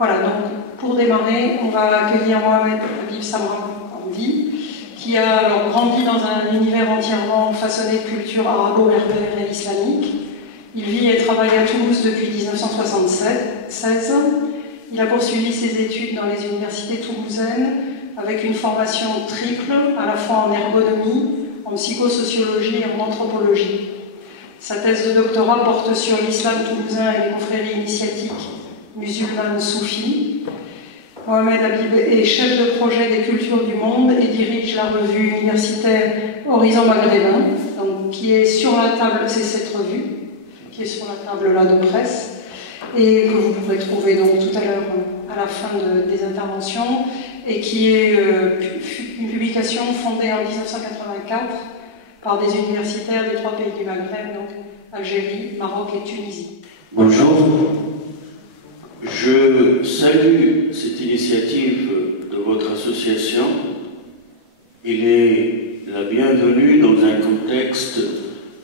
Voilà, donc pour démarrer, on va accueillir Mohamed Habib Samra, comme dit, qui a alors grandi dans un univers entièrement façonné de culture arabo-berbère et islamique. Il vit et travaille à Toulouse depuis 1976. Il a poursuivi ses études dans les universités toulousaines avec une formation triple, à la fois en ergonomie, en psychosociologie et en anthropologie. Sa thèse de doctorat porte sur l'islam toulousain et les confréries initiatiques musulmanes soufis. Mohamed Habib est chef de projet des cultures du monde et dirige la revue universitaire Horizon Maghrébin, donc, qui est sur la table, c'est cette revue, qui est sur la table là de presse, et que vous pourrez trouver donc tout à l'heure à la fin des interventions, et qui est une publication fondée en 1984 par des universitaires des 3 pays du Maghreb, donc Algérie, Maroc et Tunisie. Bonjour. Je salue cette initiative de votre association. Il est la bienvenue dans un contexte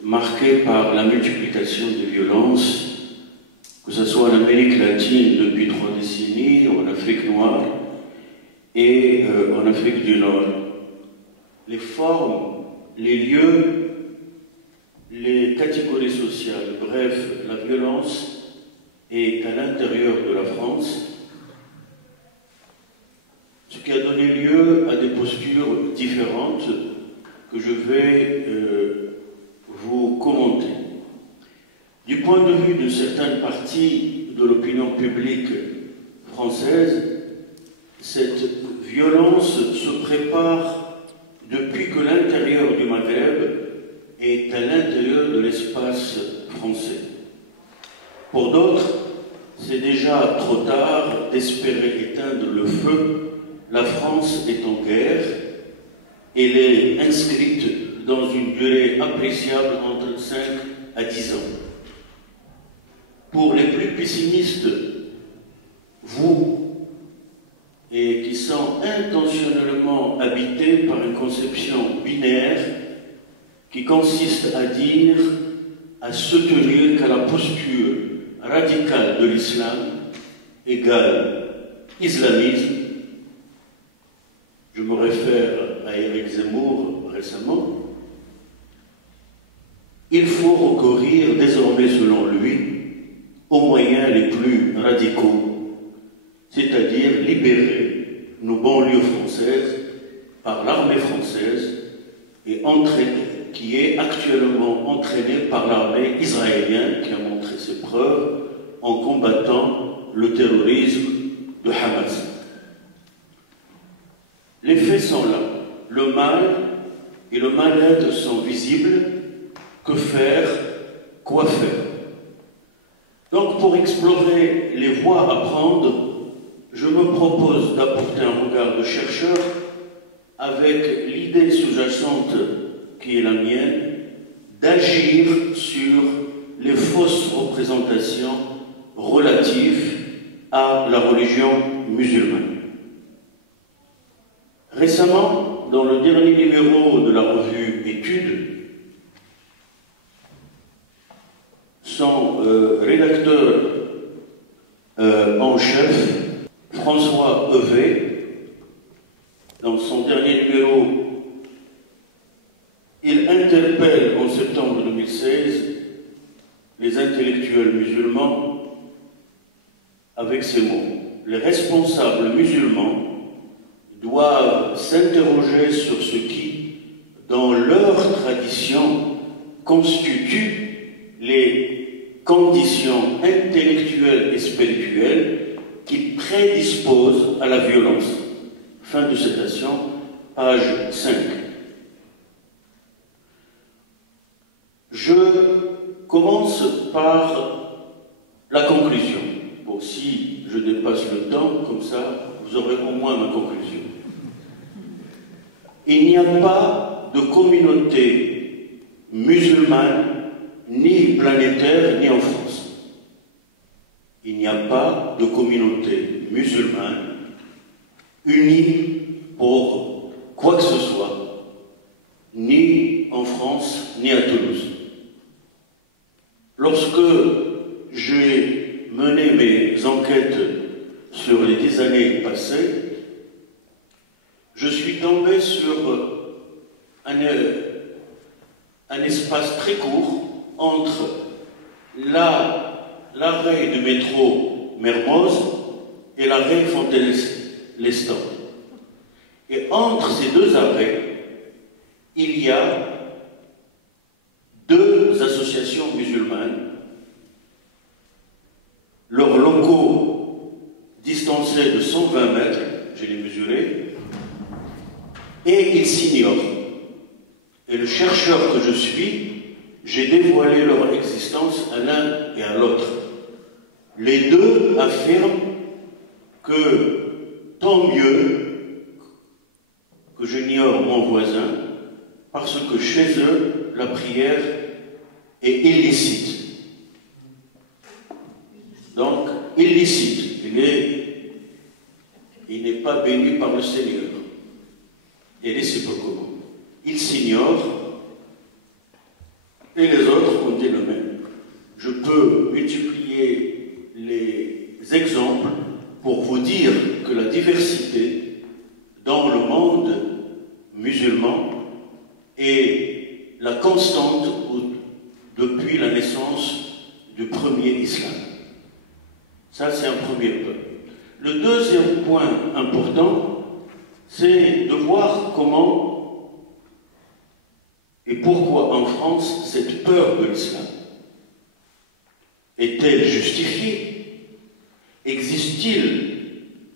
marqué par la multiplication des violences, que ce soit en Amérique latine depuis 3 décennies, en Afrique noire et en Afrique du Nord. Les formes, les lieux, les catégories sociales, bref, la violence est à l'intérieur de la France, ce qui a donné lieu à des postures différentes que je vais vous commenter. Du point de vue d'une certaine partie de l'opinion publique française, cette violence se prépare depuis que l'intérieur du Maghreb est à l'intérieur de l'espace français. Pour d'autres, c'est déjà trop tard d'espérer éteindre le feu. La France est en guerre. Elle est inscrite dans une durée appréciable entre 5 à 10 ans. Pour les plus pessimistes, vous, et qui sont intentionnellement habités par une conception binaire qui consiste à dire, à soutenir qu'à la posture radicale de l'islam égale islamisme. Je me réfère à Éric Zemmour récemment. Il faut recourir désormais, selon lui, aux moyens les plus radicaux, c'est-à-dire libérer nos banlieues françaises par l'armée française et qui est actuellement entraînée par l'armée israélienne qui a montré ses preuves en combattant le terrorisme de Hamas. Les faits sont là. Le mal et le mal-être sont visibles. Que faire? Quoi faire? Donc, pour explorer les voies à prendre, je me propose d'apporter un regard de chercheur avec l'idée sous-jacente qui est la mienne, d'agir sur les fausses représentations relatives à la religion musulmane. Récemment, dans le dernier numéro de la revue Études, son rédacteur en chef, François Heuvet, dans son dernier numéro, il interpelle en septembre 2016 les intellectuels musulmans avec ces mots. Les responsables musulmans doivent s'interroger sur ce qui, dans leur tradition, constitue les conditions intellectuelles et spirituelles qui prédisposent à la violence. Fin de citation, page 5. Je commence par la conclusion. Bon, si je dépasse le temps, comme ça, vous aurez au moins ma conclusion. Il n'y a pas de communauté musulmane, ni planétaire, ni en France. Il n'y a pas de communauté musulmane unie pour quoi que ce soit, ni en France, ni à Toulouse. Lorsque j'ai mené mes enquêtes sur les 10 années passées, je suis tombé sur un espace très court entre l'arrêt du métro Mermoz et l'arrêt Fontaine-Lestan. Et entre ces deux arrêts, il y a deux associations musulmanes, leurs locaux distancés de 120 mètres, je l'ai mesuré, et ils s'ignorent. Et le chercheur que je suis, j'ai dévoilé leur existence à l'un et à l'autre. Les deux affirment que tant mieux que j'ignore mon voisin, parce que chez eux, la prière est illicite. Donc, illicite. Il n'est pas béni par le Seigneur. Et réciproquement. Il s'ignore et les autres ont dit le même. Je peux multiplier les exemples pour vous dire que la diversité dans le monde musulman est la constante depuis la naissance du premier islam. Ça, c'est un premier point. Le deuxième point important, c'est de voir comment et pourquoi en France cette peur de l'islam est-elle justifiée? Existe-t-il,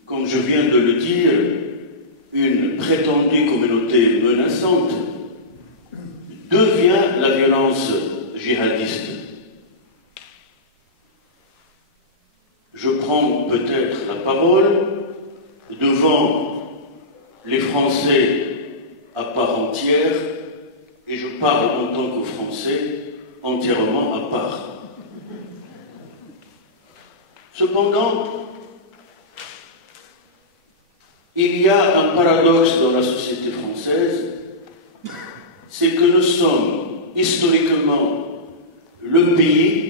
comme je viens de le dire, une prétendue communauté menaçante? D'où vient la violence djihadiste? Je prends peut-être la parole devant les Français à part entière, et je parle en tant que Français entièrement à part. Cependant, il y a un paradoxe dans la société française, c'est que nous sommes historiquement le pays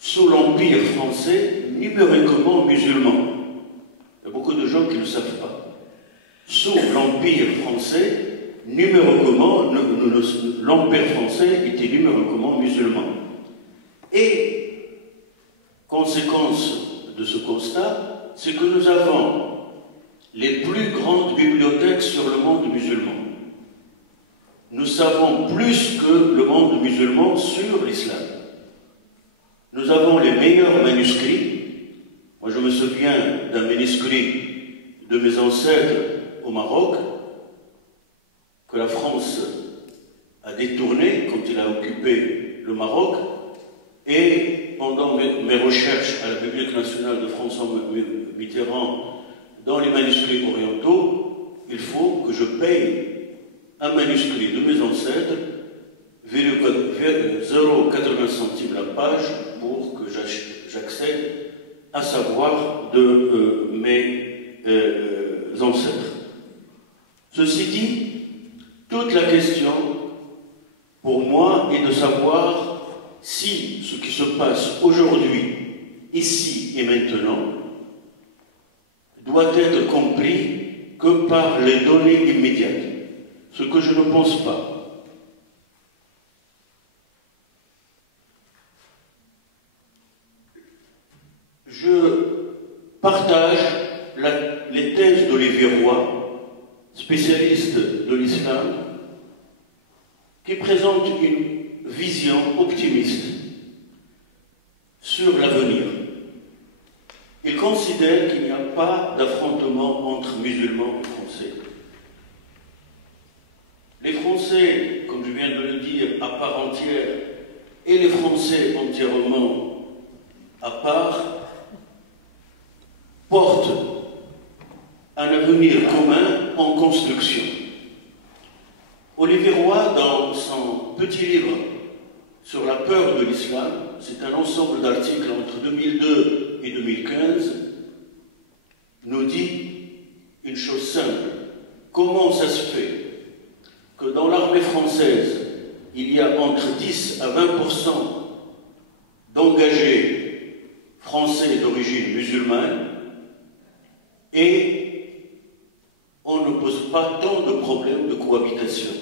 sous l'Empire français numériquement musulman. Il y a beaucoup de gens qui ne le savent pas. Sous l'Empire français, numériquement, l'Empire français était numériquement musulman. Et, conséquence de ce constat, c'est que nous avons les plus grandes bibliothèques sur le monde musulman. Nous savons plus que le monde musulman sur l'islam. Nous avons les meilleurs manuscrits. Moi, je me souviens d'un manuscrit de mes ancêtres au Maroc, que la France a détourné quand il a occupé le Maroc, et pendant mes recherches à la Bibliothèque nationale de François Mitterrand dans les manuscrits orientaux, il faut que je paye un manuscrit de mes ancêtres 0,80 centimes la page pour que j'accède à savoir de mes ancêtres. Ceci dit, toute la question pour moi est de savoir si ce qui se passe aujourd'hui, ici et maintenant, doit être compris que par les données immédiates, ce que je ne pense pas. Je partage les thèses d'Olivier Roy, spécialiste de l'islam, qui présente une vision optimiste sur l'avenir. Il considère qu'il n'y a pas d'affrontement entre musulmans et Français. Les Français, comme je viens de le dire, à part entière, et les Français entièrement à part, portent un avenir commun en construction. Olivier Roy, dans son petit livre sur la peur de l'islam, c'est un ensemble d'articles entre 2002 et 2015, nous dit une chose simple. Comment ça se fait que dans l'armée française, il y a entre 10 à 20% d'engagés français d'origine musulmane, et on ne pose pas tant de problèmes de cohabitation.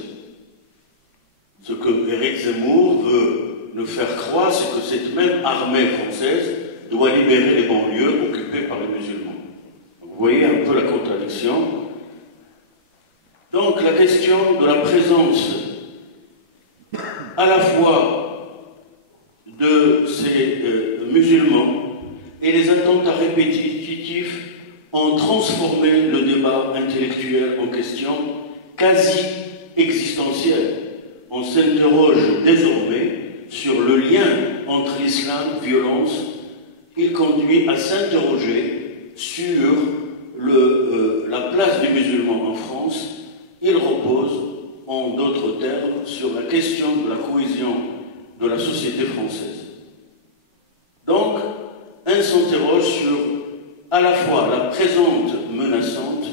Ce que Éric Zemmour veut nous faire croire, c'est que cette même armée française doit libérer les banlieues occupées par les musulmans. Vous voyez un peu la contradiction. Donc la question de la présence à la fois de ces musulmans et les attentats répétitifs ont transformé le débat intellectuel en question quasi existentielle. On s'interroge désormais sur le lien entre l'islam et la violence. Il conduit à s'interroger sur la place des musulmans en France. Il repose, en d'autres termes, sur la question de la cohésion de la société française. Donc, on s'interroge sur à la fois la présente menaçante,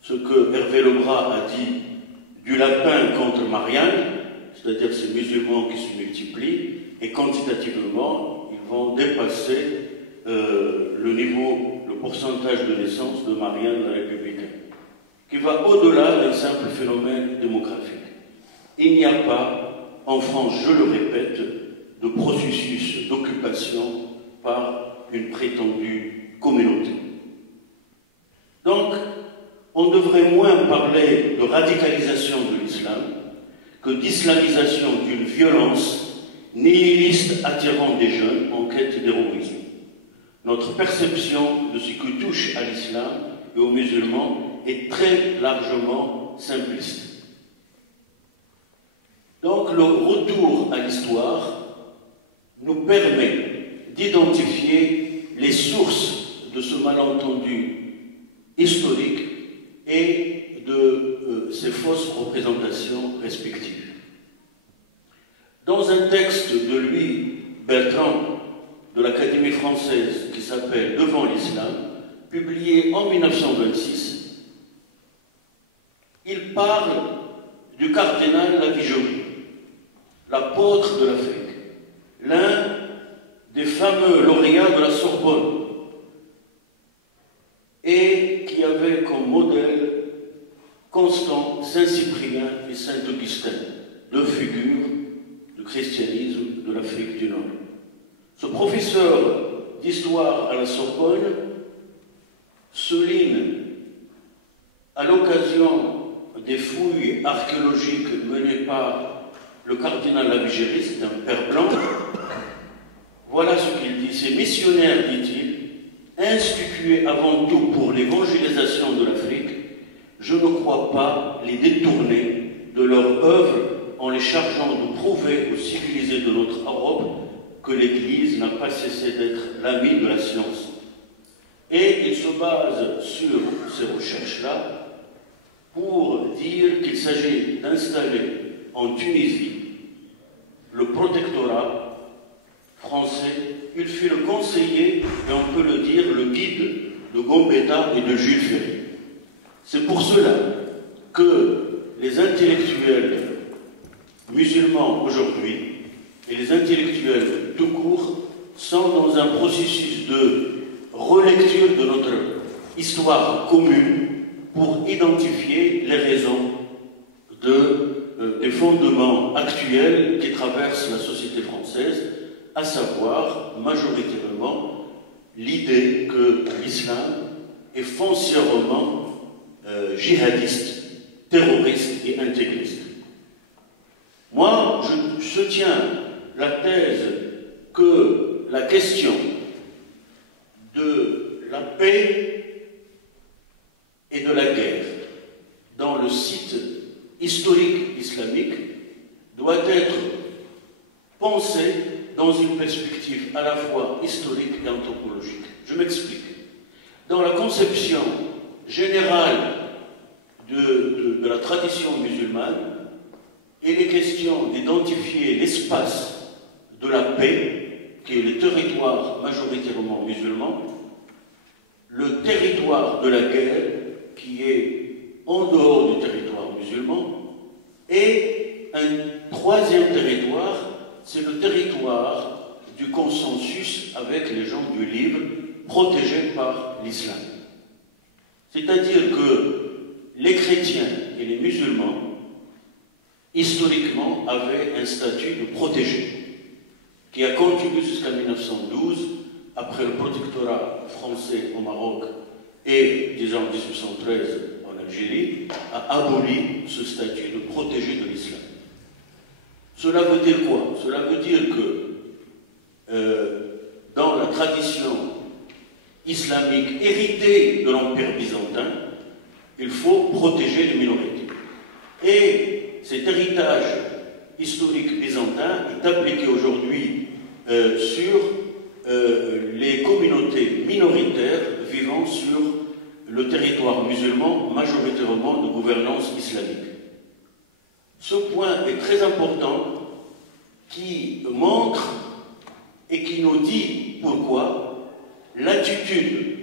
ce que Hervé Lebras a dit du lapin contre Marianne, c'est-à-dire ces musulmans qui se multiplient, et quantitativement, ils vont dépasser le pourcentage de naissance de Marianne la républicaine, qui va au-delà d'un simple phénomène démographique. Il n'y a pas, en France, je le répète, de processus d'occupation par une prétendue communauté. Donc, on devrait moins parler de radicalisation de l'islam que d'islamisation d'une violence nihiliste attirant des jeunes en quête d'héroïsme. Notre perception de ce qui touche à l'islam et aux musulmans est très largement simpliste. Donc le retour à l'histoire nous permet d'identifier les sources de ce malentendu historique et de ces fausses représentations respectives. Dans un texte de Louis Bertrand de l'Académie française qui s'appelle « Devant l'islam », publié en 1926, il parle du cardinal Lavigerie, l'apôtre de l'Afrique, l'un des fameux lauréats de la Sorbonne, et qui avait comme modèle constant Saint-Cyprien et Saint-Augustin, deux figures du christianisme de l'Afrique du Nord. Ce professeur d'histoire à la Sorbonne souligne, à l'occasion des fouilles archéologiques menées par le cardinal Lavigerie, c'est un père blanc, voilà ce qu'il dit. Ces missionnaires, dit-il, institués avant tout pour l'évangélisation de l'Afrique, je ne crois pas les détourner de leur œuvre en les chargeant de prouver aux civilisés de notre Europe que l'Église n'a pas cessé d'être l'ami de la science. Et il se base sur ces recherches-là pour dire qu'il s'agit d'installer en Tunisie le protectorat français. Il fut le conseiller, et on peut le dire, le guide de Gambetta et de Jules Ferry. C'est pour cela que les intellectuels musulmans aujourd'hui et les intellectuels tout court sont dans un processus de relecture de notre histoire commune pour identifier les raisons des fondements actuels qui traversent la société française, à savoir majoritairement l'idée que l'islam est foncièrement djihadiste, terroriste et intégriste. Moi, je soutiens la thèse que la question de la paix et de la guerre dans le site historique islamique doit être pensée dans une perspective à la fois historique et anthropologique. Je m'explique. Dans la conception générale de la tradition musulmane, il est question d'identifier l'espace de la paix, qui est le territoire majoritairement musulman, le territoire de la guerre, qui est en dehors du territoire musulman, et un troisième territoire, c'est le territoire du consensus avec les gens du livre, protégé par l'islam. C'est-à-dire que les chrétiens et les musulmans, historiquement, avaient un statut de protégé, qui a continué jusqu'à 1912, après le protectorat français au Maroc et, disons, en 1813 en Algérie, a aboli ce statut de protégé de l'islam. Cela veut dire quoi? Cela veut dire que dans la tradition islamique héritée de l'Empire byzantin, il faut protéger les minorités. Et cet héritage historique byzantin est appliqué aujourd'hui sur les communautés minoritaires vivant sur le territoire musulman, majoritairement de gouvernance islamique. Ce point est très important qui montre et qui nous dit pourquoi l'attitude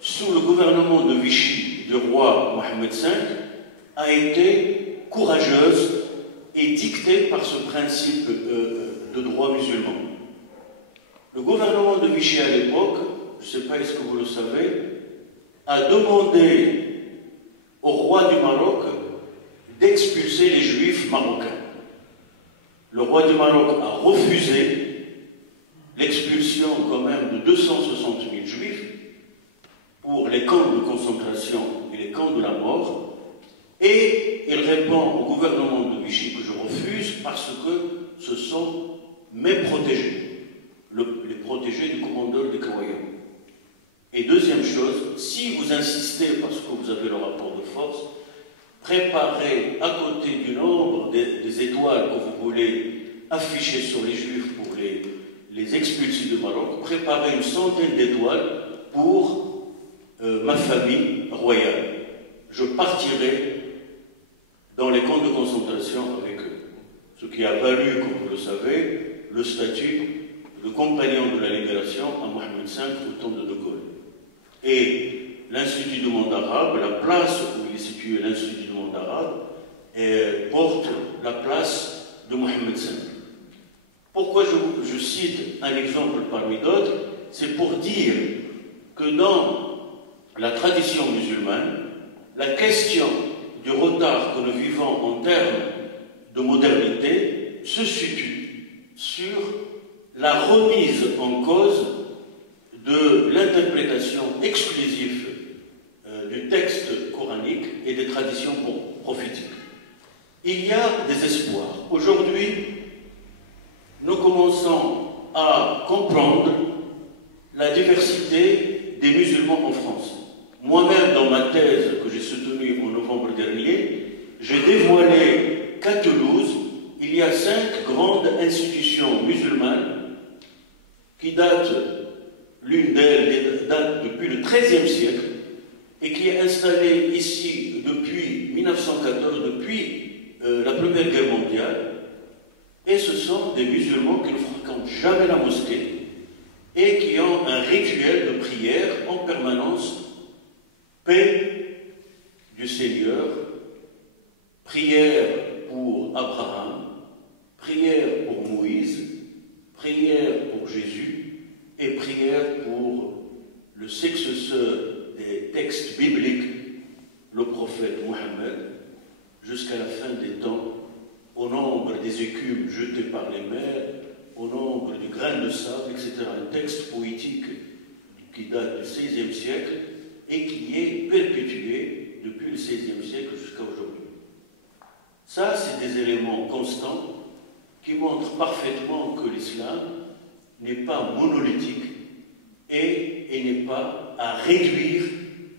sous le gouvernement de Vichy du roi Mohammed V a été courageuse et dictée par ce principe de droit musulman. Le gouvernement de Vichy à l'époque, je ne sais pas est-ce que vous le savez, a demandé au roi du Maroc d'expulser les juifs marocains. Le roi du Maroc a refusé l'expulsion quand même de 260 000 juifs pour les camps de concentration et les camps de la mort, et il répond au gouvernement de Vichy que je refuse parce que ce sont mes protégés, les protégés du commandeur des Kawaïens. Et deuxième chose, si vous insistez parce que vous avez le rapport de force, préparez à côté du nombre des étoiles que vous voulez afficher sur les juifs pour les expulser du Maroc, préparez une centaine d'étoiles pour ma famille royale. Je partirai dans les camps de concentration avec eux. Ce qui a valu, comme vous le savez, le statut de compagnon de la libération à Mohammed V au temps de De Gaulle. Et l'Institut du monde arabe, la place où il est situé l'Institut du monde arabe, porte la place de Mohammed V. Pourquoi je cite un exemple parmi d'autres? C'est pour dire que dans la tradition musulmane, la question du retard que nous vivons en termes de modernité se situe sur la remise en cause de l'interprétation exclusive du texte coranique et des traditions prophétiques. Il y a des espoirs. Aujourd'hui, nous commençons à comprendre la diversité des musulmans en France. Moi-même, dans ma thèse que j'ai soutenue en novembre dernier, j'ai dévoilé qu'à Toulouse, il y a 5 grandes institutions musulmanes qui datent, l'une d'elles date depuis le XIIIe siècle et qui est installée ici depuis 1914, depuis la Première Guerre mondiale. Et ce sont des musulmans qui ne fréquentent jamais la mosquée et qui ont un rituel de prière en permanence. Paix du Seigneur, prière pour Abraham, prière pour Moïse, prière pour Jésus et prière pour le successeur des textes bibliques, le prophète Mohammed, jusqu'à la fin des temps, au nombre des écumes jetées par les mers, au nombre du grain de sable, etc. Un texte poétique qui date du XVIe siècle et qui est perpétué depuis le XVIe siècle jusqu'à aujourd'hui. Ça, c'est des éléments constants qui montrent parfaitement que l'islam n'est pas monolithique et n'est pas à réduire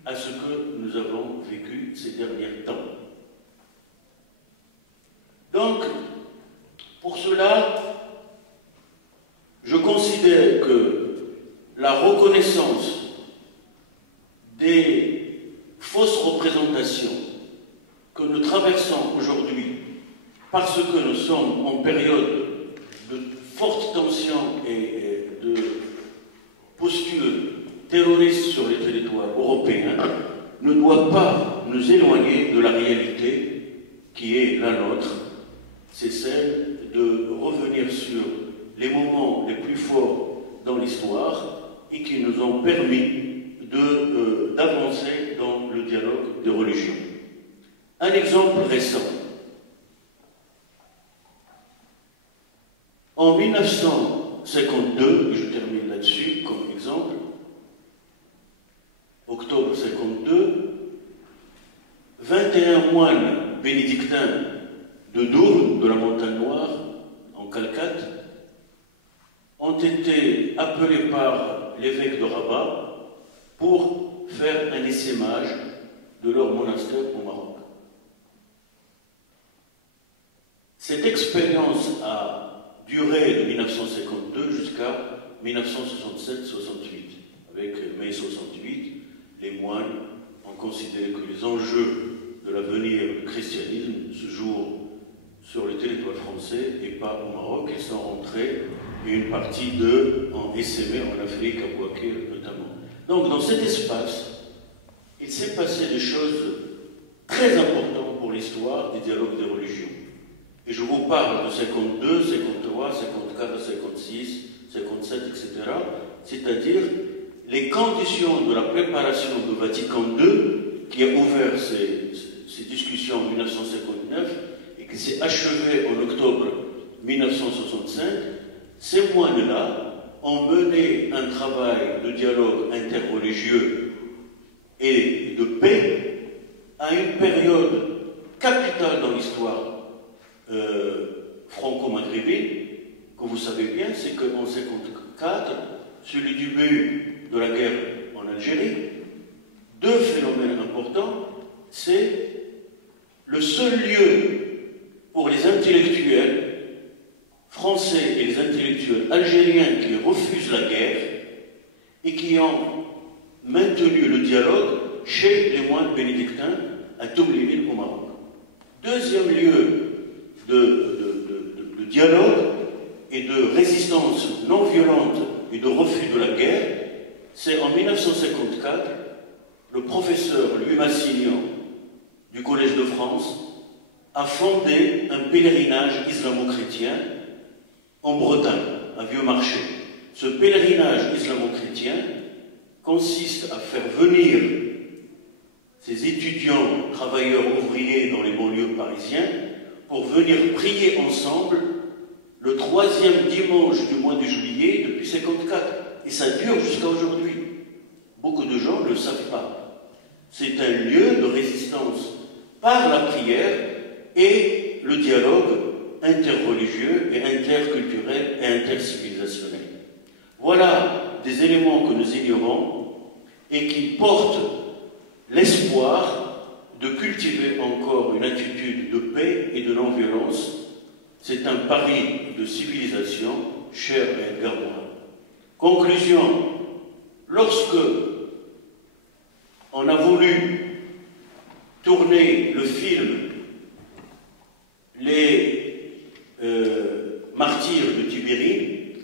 à ce que nous avons vécu ces derniers temps. Donc, pour cela, je considère que la reconnaissance des fausses représentations que nous traversons aujourd'hui, parce que nous sommes en période de forte tension et de postures terroristes sur les territoires européens, ne doit pas nous éloigner de la réalité qui est la nôtre. C'est celle de revenir sur les moments les plus forts dans l'histoire et qui nous ont permis d'avancer dans le dialogue. exemple récent. En 1952, et je termine là-dessus comme exemple, octobre 52, 21 moines bénédictins de Dournes, de la Montagne Noire, en Calcate, ont été appelés par l'évêque de Rabat pour faire un essaimage de leur monastère au Maroc. Cette expérience a duré de 1952 jusqu'à 1967-68. Avec mai 68, les moines ont considéré que les enjeux de l'avenir du christianisme se jouent sur le territoire français et pas au Maroc. Ils sont rentrés, et une partie d'eux ont essaimé en Afrique, à Bouaké notamment. Donc dans cet espace, il s'est passé des choses très importantes pour l'histoire des dialogues des religions. Et je vous parle de 52, 53, 54, 56, 57, etc. C'est-à-dire les conditions de la préparation de Vatican II, qui a ouvert ces discussions en 1959 et qui s'est achevé en octobre 1965, ces moines-là ont mené un travail de dialogue interreligieux et de paix à une période capitale dans l'histoire franco-maghrébine, que vous savez bien, c'est qu'en 1954, sur le début de la guerre en Algérie, deux phénomènes importants, c'est le seul lieu pour les intellectuels français et les intellectuels algériens qui refusent la guerre et qui ont maintenu le dialogue chez les moines bénédictins à Toumliville au Maroc. Deuxième lieu de dialogue et de résistance non violente et de refus de la guerre, c'est en 1954, le professeur Louis Massignon du Collège de France a fondé un pèlerinage islamo-chrétien en Bretagne, à Vieux-Marché. Ce pèlerinage islamo-chrétien consiste à faire venir ces étudiants, travailleurs ouvriers dans les banlieues parisiens pour venir prier ensemble le 3e dimanche du mois de juillet depuis 1954. Et ça dure jusqu'à aujourd'hui. Beaucoup de gens ne le savent pas. C'est un lieu de résistance par la prière et le dialogue interreligieux et interculturel et intercivilisationnel. Voilà des éléments que nous ignorons et qui portent l'espoir de cultiver encore une attitude de paix et de non-violence. C'est un pari de civilisation cher à Edgar Morin. Conclusion, lorsque on a voulu tourner le film Les martyrs de Tibérine,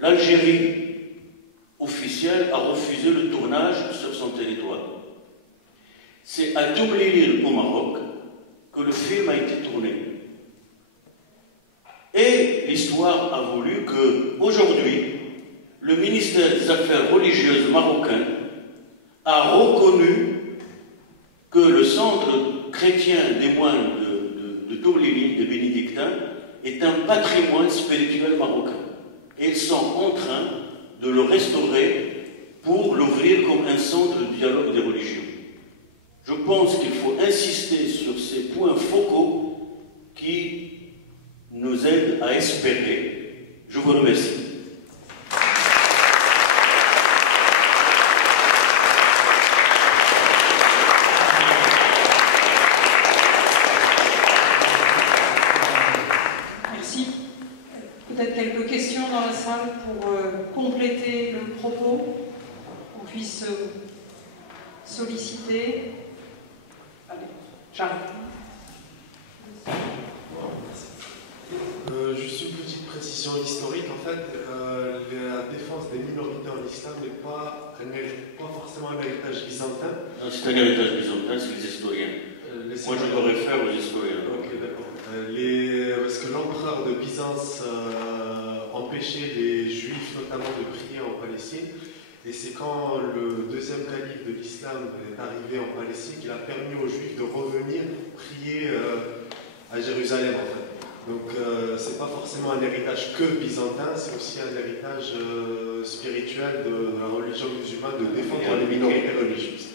l'Algérie officielle a refusé le tournage sur son territoire. C'est à Toumliville au Maroc que le film a été tourné. Et l'histoire a voulu qu'aujourd'hui, le ministère des Affaires religieuses marocain a reconnu que le centre chrétien des moines de Toumliville, des bénédictins, est un patrimoine spirituel marocain. Et ils sont en train de le restaurer pour l'ouvrir comme un centre de dialogue des religions. Je pense qu'il faut insister sur ces points focaux qui nous aident à espérer. Je vous remercie. Merci. Peut-être quelques questions dans la salle pour compléter le propos, qu'on puisse solliciter. Allez, j'arrive. Juste une petite précision historique, en fait, la défense des minorités en islam n'est pas, elle mérite pas forcément un héritage byzantin. C'est un héritage byzantin, c'est les historiens. Moi je me réfère aux historiens. Ok, d'accord. Parce que l'empereur de Byzance empêchait les juifs notamment de prier en Palestine, Et c'est quand le deuxième calife de l'islam est arrivé en Palestine qu'il a permis aux Juifs de revenir prier à Jérusalem, en fait. Donc, c'est pas forcément un héritage que byzantin, c'est aussi un héritage spirituel de la religion musulmane de défendre les minorités religieuses.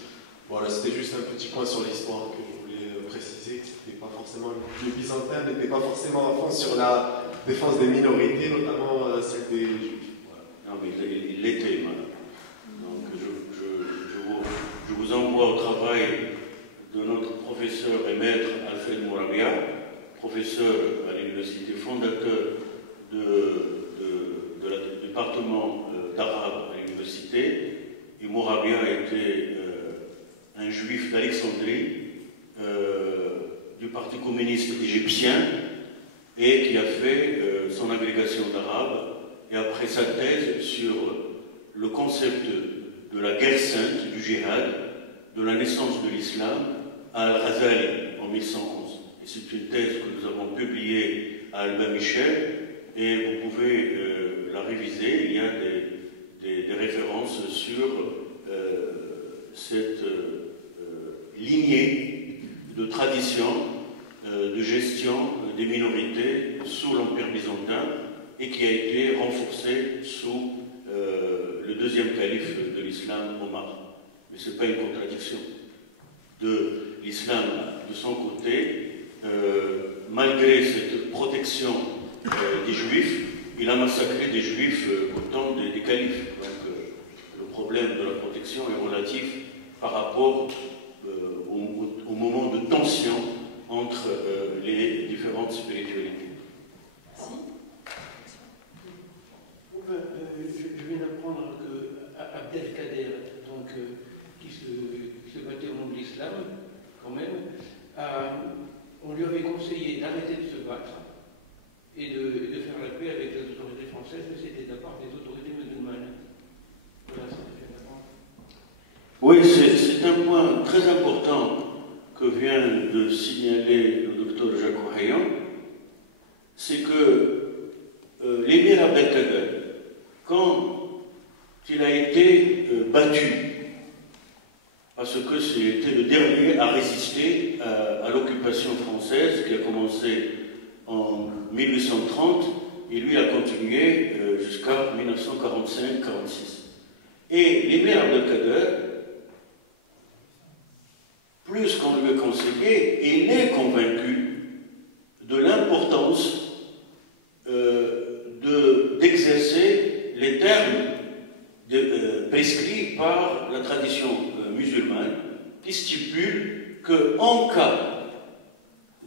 Voilà, c'était juste un petit point sur l'histoire que je voulais préciser. C'était pas forcément, les byzantins n'étaient pas forcément à fond sur la défense des minorités, notamment celle des Juifs. Voilà. Non, mais il l'était, madame. Donc, je vous envoie au travail de notre professeur et maître Alfred Mourabia, professeur à l'université, fondateur du département d'arabe à l'université. Et Mourabia était un juif d'Alexandrie, du Parti communiste égyptien, et qui a fait son agrégation d'arabe, et après sa thèse sur le concept de la guerre sainte, du djihad, de la naissance de l'islam, à Al-Ghazali en 1111. Et c'est une thèse que nous avons publiée à Albin Michel, et vous pouvez la réviser. Il y a des références sur cette lignée de tradition, de gestion des minorités sous l'Empire byzantin, et qui a été renforcée sous le deuxième calife de l'islam, Omar. Mais ce n'est pas une contradiction. De l'islam, de son côté, malgré cette protection des juifs, il a massacré des juifs au temps des califes. Donc le problème de la protection est relatif par rapport au moment de tension entre les différentes spiritualités. Merci. Je viens d'apprendre qu'Abdelkader, donc, qui se battait au nom de l'islam, quand même, on lui avait conseillé d'arrêter de se battre et de faire la paix avec les autorités françaises, mais c'était de la part des autorités musulmanes. Voilà, ça je viens d'apprendre. Oui, c'est un point très important que vient de signaler le docteur Jacques Ohayan, c'est que l'émir Abdelkader, quand il a été battu, parce que c'était le dernier à résister à l'occupation française qui a commencé en 1830, et lui a continué jusqu'à 1945-46. Et l'émir Abdelkader, plus qu'on lui a conseillé, il est convaincu de l'importance d'exercer les termes prescrits par la tradition musulmane, qui stipule qu'en cas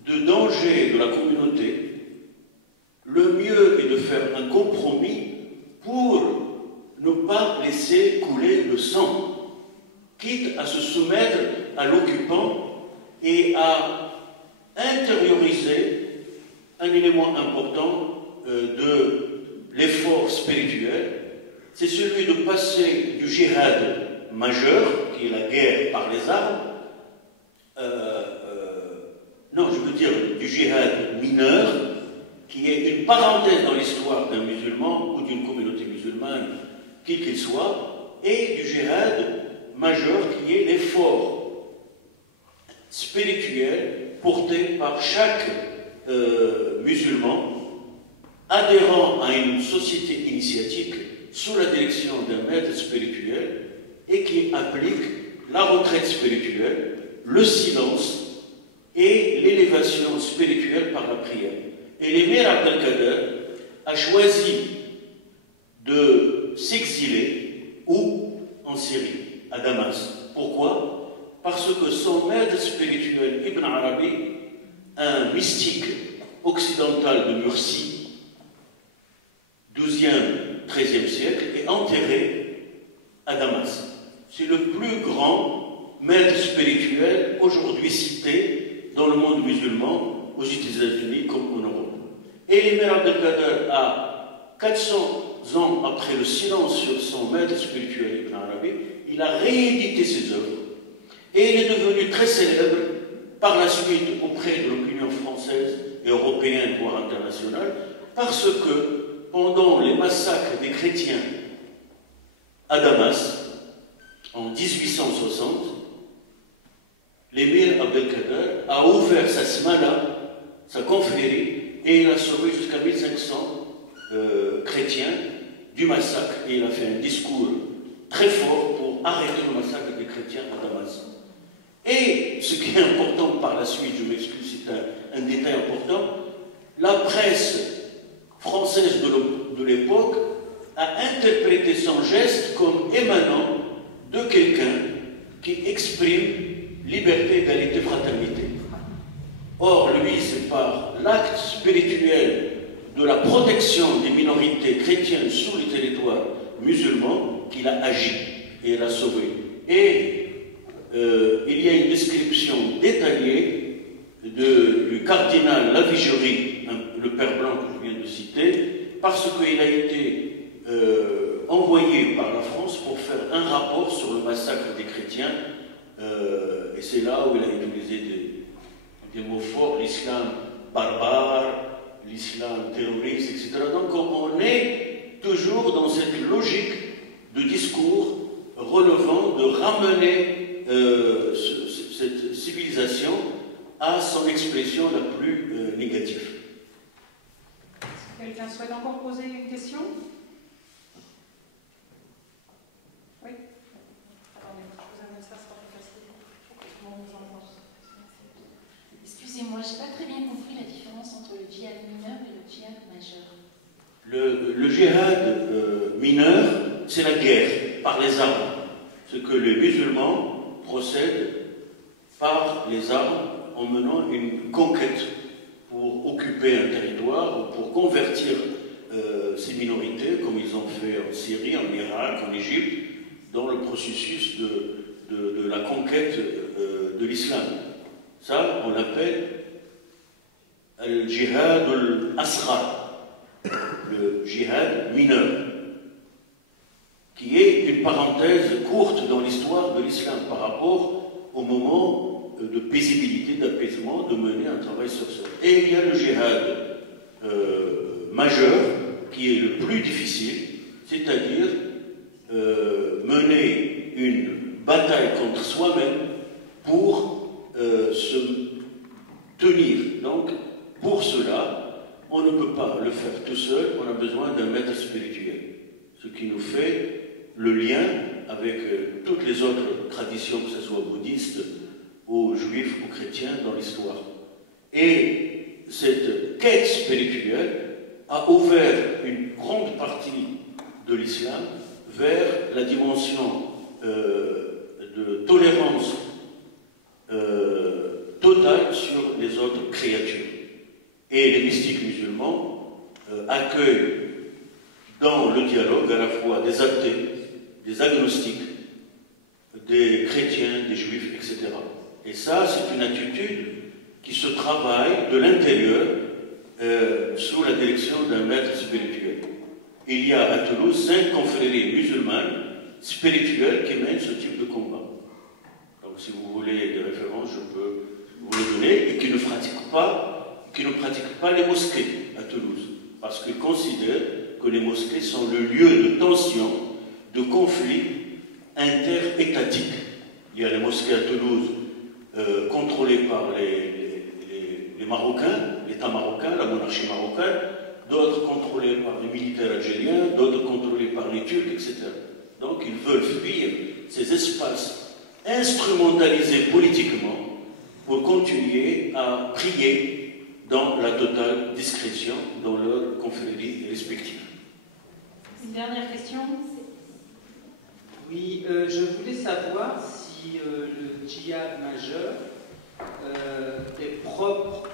de danger de la communauté, le mieux est de faire un compromis pour ne pas laisser couler le sang, quitte à se soumettre à l'occupant et à intérioriser un élément important de l'effort spirituel, c'est celui de passer du djihad majeur, qui est la guerre par les armes, non, je veux dire du djihad mineur, qui est une parenthèse dans l'histoire d'un musulman ou d'une communauté musulmane, qui qu'il soit, et du djihad majeur, qui est l'effort spirituel porté par chaque musulman adhérent à une société initiatique sous la direction d'un maître spirituel et qui applique la retraite spirituelle, le silence et l'élévation spirituelle par la prière. Et l'émir Abdelkader a choisi de s'exiler où? En Syrie, à Damas. Pourquoi? Parce que son maître spirituel, Ibn Arabi, un mystique occidental de Murcie, 12e, 13e siècle, est enterré à Damas. C'est le plus grand maître spirituel aujourd'hui cité dans le monde musulman, aux États-Unis comme en Europe. Et l'émir Abdelkader a 400 ans après le silence sur son maître spirituel Ibn Arabi, il a réédité ses œuvres et il est devenu très célèbre par la suite auprès de l'opinion française et européenne, voire internationale, parce que pendant les massacres des chrétiens à Damas, en 1860, l'émir Abdelkader a ouvert sa smala, sa confrérie, et il a sauvé jusqu'à 1500 chrétiens du massacre, et il a fait un discours très fort pour arrêter le massacre des chrétiens à Damas. Et ce qui est important par la suite, je m'excuse, c'est un détail important, la presse française de l'époque a interprété son geste comme émanant de quelqu'un qui exprime liberté, égalité, fraternité. Or, lui, c'est par l'acte spirituel de la protection des minorités chrétiennes sur le territoire musulman qu'il a agi et l'a sauvé. Et il y a une description détaillée du cardinal Lavigerie, le père blanc que je viens de citer, parce qu'il a été envoyé par la France pour faire un rapport sur le massacre des chrétiens, et c'est là où il a utilisé des mots forts, l'islam barbare, l'islam terroriste, etc. Donc on est toujours dans cette logique de discours relevant de ramener cette civilisation à son expression la plus négative. Est-ce que quelqu'un souhaite encore poser une question? Oui. Attendez, je vous amène ça sera plus facile. Comment vous en pensez? Excusez-moi, je n'ai pas très bien compris la différence entre le djihad mineur et le djihad majeur. Le djihad mineur, c'est la guerre par les armes. Ce que les musulmans procèdent par les armes en menant une conquête pour occuper un territoire ou pour convertir ces minorités, comme ils ont fait en Syrie, en Irak, en Égypte, dans le processus de la conquête de l'islam. Ça, on l'appelle le djihad al-asghar, le djihad mineur, qui est une parenthèse courte dans l'histoire de l'islam par rapport au moment de paisibilité, d'apaisement, de mener un travail sur ça. Et il y a le djihad majeur, qui est le plus difficile, c'est-à-dire mener une bataille contre soi-même pour se tenir. Donc, pour cela, on ne peut pas le faire tout seul, on a besoin d'un maître spirituel. Ce qui nous fait le lien avec toutes les autres traditions, que ce soit bouddhistes, ou juifs, ou chrétiens dans l'histoire. Et cette quête spirituelle a ouvert une grande partie de l'islam vers la dimension de tolérance totale sur les autres créatures. Et les mystiques musulmans accueillent dans le dialogue à la fois des athées, des agnostiques, des chrétiens, des juifs, etc. Et ça, c'est une attitude qui se travaille de l'intérieur sous la direction d'un maître spirituel. Il y a à Toulouse 5 confréries musulmanes spirituelles qui mènent ce type de combat. Donc si vous voulez des références, je peux vous les donner, et qui ne pratiquent pas les mosquées à Toulouse, parce qu'ils considèrent que les mosquées sont le lieu de tension, de conflit interétatique. Il y a les mosquées à Toulouse contrôlées par les Marocains, l'État marocain, la monarchie marocaine, d'autres contrôlées par les militaires algériens, d'autres contrôlées par les Turcs, etc. Donc ils veulent fuir ces espaces instrumentalisés politiquement pour continuer à prier dans la totale discrétion dans leurs confréries respectives. Une dernière question. Oui, je voulais savoir si le djihad majeur est propre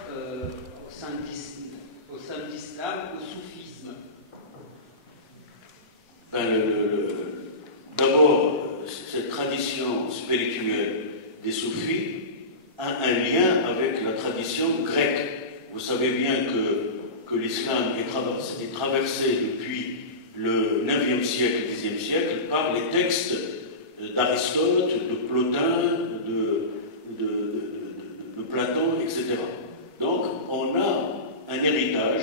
au sein de l'islam, au soufisme. D'abord, cette tradition spirituelle des soufis a un lien avec la tradition grecque. Vous savez bien que l'islam est traversé depuis le 9e siècle et 10e siècle par les textes d'Aristote, de Plotin, de Platon, etc. Donc on a un héritage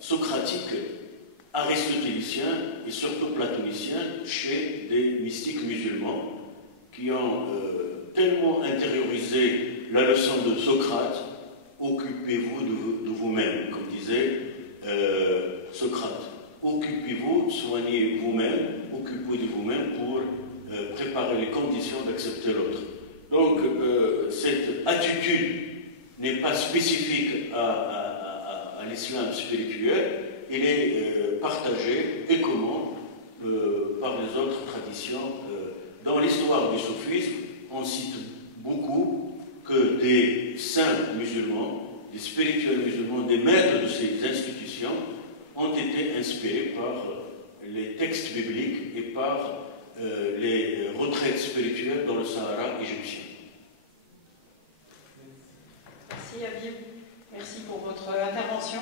socratique, aristotélicien et surtout platonicien chez des mystiques musulmans qui ont tellement intériorisé la leçon de Socrate, occupez-vous de vous-même, comme disait Socrate. Occupez-vous, soignez vous-même, occupez de vous-même pour préparer les conditions d'accepter l'autre. Donc, cette attitude n'est pas spécifique à l'islam spirituel, il est partagé et commun par les autres traditions. Dans l'histoire du soufisme, on cite beaucoup que des saints musulmans, des spirituels musulmans, des maîtres de ces institutions ont été inspirés par les textes bibliques et par les retraites spirituelles dans le Sahara égyptien. Merci Habib, merci pour votre intervention.